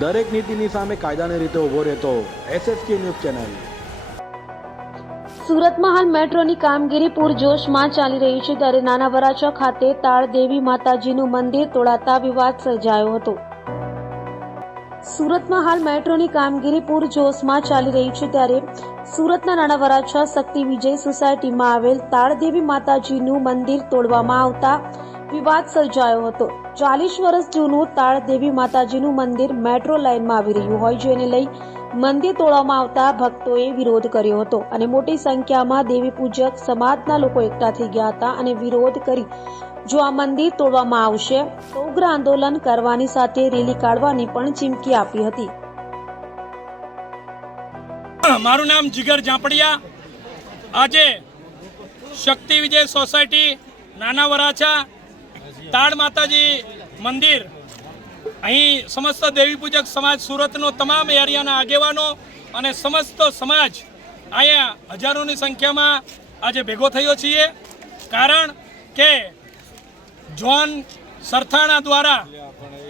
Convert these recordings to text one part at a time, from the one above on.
દરેક નીતિની સામે કાયદાની રીતે ઊભો રહેતો SSK ન્યૂઝ ચેનલ। સુરતમાં હાલ મેટ્રોની કામગીરી પૂરજોશમાં ચાલી રહી છે, ત્યારે નાના વરાછા ખાતે તાળદેવી માતાજીનું મંદિર તોડાતા વિવાદ સર્જાયો હતો। સુરતમાં હાલ મેટ્રોની કામગીરી પૂરજોશમાં ચાલી રહી છે, ત્યારે સુરતના નાના વરાછા શક્તિ વિજય સોસાયટીમાં આવેલ તાળદેવી માતાજીનું મંદિર તોડવામાં આવતા વિવાદ સર્જાયો હતો। 40 વર્ષ જૂનું તાળદેવી માતાજીનું મંદિર મેટ્રો લાઇનમાં આવી રહ્યું હોય, જેને લઈ મંદિર તોડવામાં આવતા ભક્તોએ વિરોધ કર્યો હતો અને મોટી સંખ્યામાં દેવી પૂજક સમાજના લોકો એકઠા થઈ ગયા હતા અને વિરોધ કરી જો આ મંદિર તોડવામાં આવશે તો ઉગ્ર આંદોલન કરવાની સાથે રેલી કાઢવાની પણ ચીમકી આપી હતી। મારું નામ જીગર જાપડિયા। આજે શક્તિ વિજય સોસાયટી નાના વરાછા તાળ માતાજી મંદિર અહીં સમસ્ત દેવી પૂજક સમાજ સુરતનો તમામ એરિયાના આગેવાનો અને સમસ્ત સમાજ અહીંયા હજારોની સંખ્યામાં આજે ભેગો થયો છીએ, કારણ કે જોન સરથાણા દ્વારા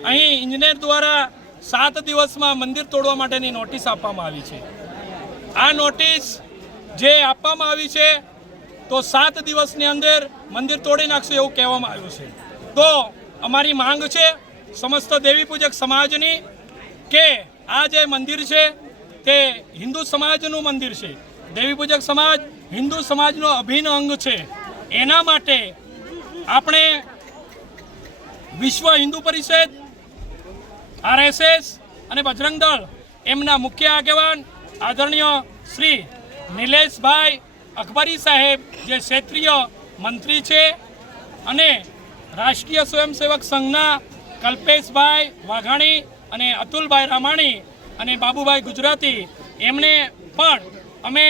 અહીં ઇન્જિનિયર દ્વારા 7 દિવસમાં મંદિર તોડવા માટેની નોટિસ આપવામાં આવી છે। આ નોટિસ જે આપવામાં આવી છે તો 7 દિવસની અંદર મંદિર તોડી નાખશું એવું કહેવામાં આવ્યું છે। તો અમારી માંગ છે સમસ્ત દેવી પૂજક સમાજની કે આ જે મંદિર છે તે હિન્દુ સમાજનું મંદિર છે। દેવી પૂજક સમાજ હિન્દુ સમાજનો અભિન્ન અંગ છે। એના માટે આપણે વિશ્વ હિન્દુ પરિષદ, RSS અને બજરંગ દળ એમના મુખ્ય આગેવાન આદરણીય શ્રી નિલેશભાઈ અકબરી સાહેબ જે ક્ષેત્રીય મંત્રી છે અને રાષ્ટ્રીય સ્વયંસેવક સંઘના કલ્પેશભાઈ વાઘાણી અને અતુલભાઈ રામાણી અને બાબુભાઈ ગુજરાતી એમણે પણ અમે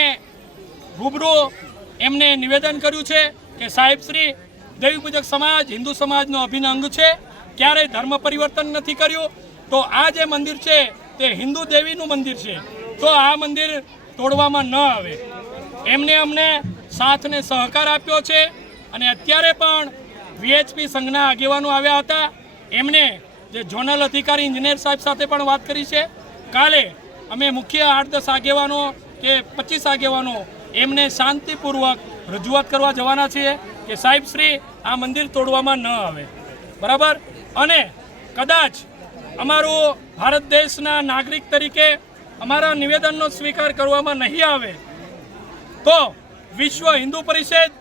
રૂબરૂ એમને નિવેદન કર્યું છે કે સાહેબ શ્રી દેવી પૂજક સમાજ હિન્દુ સમાજનો અભિન્ન અંગ છે, ક્યારેય ધર્મ પરિવર્તન નથી કર્યું। તો આ જે મંદિર છે તે હિન્દુ દેવીનું મંદિર છે, તો આ મંદિર તોડવામાં ન આવે એમને અમને સાથ ને સહકાર આપ્યો છે। અને અત્યારે પણ VHP સંઘના આગેવાનો આવ્યા હતા, એમણે જે ઝોનલ અધિકારી ઇન્જિનિયર સાહેબ સાથે પણ વાત કરી છે। કાલે અમે મુખ્ય 8-10 આગેવાનો કે 25 આગેવાનો એમને શાંતિપૂર્વક રજૂઆત કરવા જવાના છીએ કે સાહેબ શ્રી આ મંદિર તોડવામાં ન આવે, બરાબર। અને કદાચ અમારું ભારત દેશના નાગરિક તરીકે અમારા નિવેદનનો સ્વીકાર કરવામાં નહીં આવે તો વિશ્વ હિન્દુ પરિષદ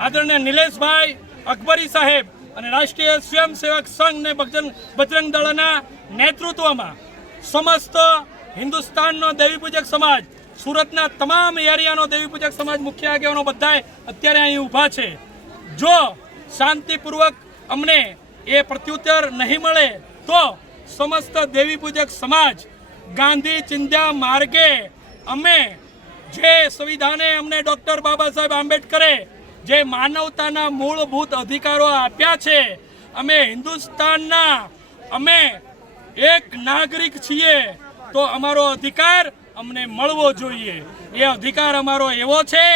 આદરણીય નિલેશભાઈ અકબરી સાહેબ અને રાષ્ટ્રીય સ્વયંસેવક સંઘ ને બજરંગ દળના નેતૃત્વમાં સમસ્ત હિન્દુસ્તાનનો દેવી પૂજક સમાજ, સુરતના તમામ એરિયાનો દેવી પૂજક સમાજ મુખ્ય આગેવાનો બધાએ અત્યારે અહીં ઊભા છે। જો શાંતિપૂર્વક અમને એ પ્રત્યુત્તર નહીં મળે તો સમસ્ત દેવી પૂજક સમાજ ગાંધી ચિંધ્યા માર્ગે અમે જે સંવિધાને અમને ડૉક્ટર બાબા સાહેબ આંબેડકરે જે માનવતાના મૂળભૂત અધિકારો આપ્યા છે, અમે હિન્દુસ્તાનના અમે એક નાગરિક છીએ, તો અમારો અધિકાર અમને મળવો જોઈએ। એ અધિકાર અમારો એવો છે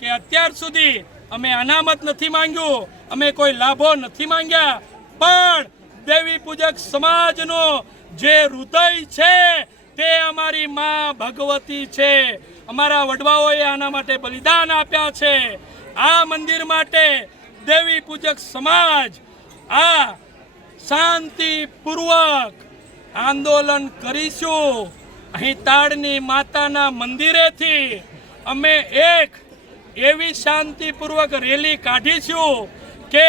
કે અત્યાર સુધી અમે અનામત નથી માંગ્યું, અમે કોઈ લાભો નથી માંગ્યા, પણ દેવી પૂજક સમાજનો જે હૃદય છે તે અમારી માં ભગવતી છે। અમારા વડવાઓએ આના માટે બલિદાન આપ્યા છે। આ મંદિર માટે દેવી પૂજક સમાજ આ શાંતિપૂર્વક આંદોલન કરીશું। અહીં તાળની માતાના મંદિરેથી અમે એક એવી શાંતિપૂર્વક રેલી કાઢીશું કે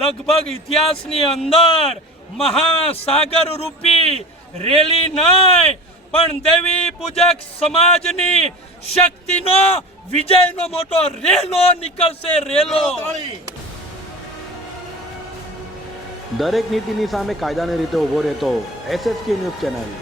લગભગ ઇતિહાસની અંદર મહાસાગર રૂપી રેલી નહીં પણ દેવી પૂજક સમાજની શક્તિનો વિજયનો મોટો રેલો નીકળશે, રેલો। દરેક નીતિની સામે કાયદાની રીતે ઊભો રહેતો SSK ન્યૂઝ ચેનલ।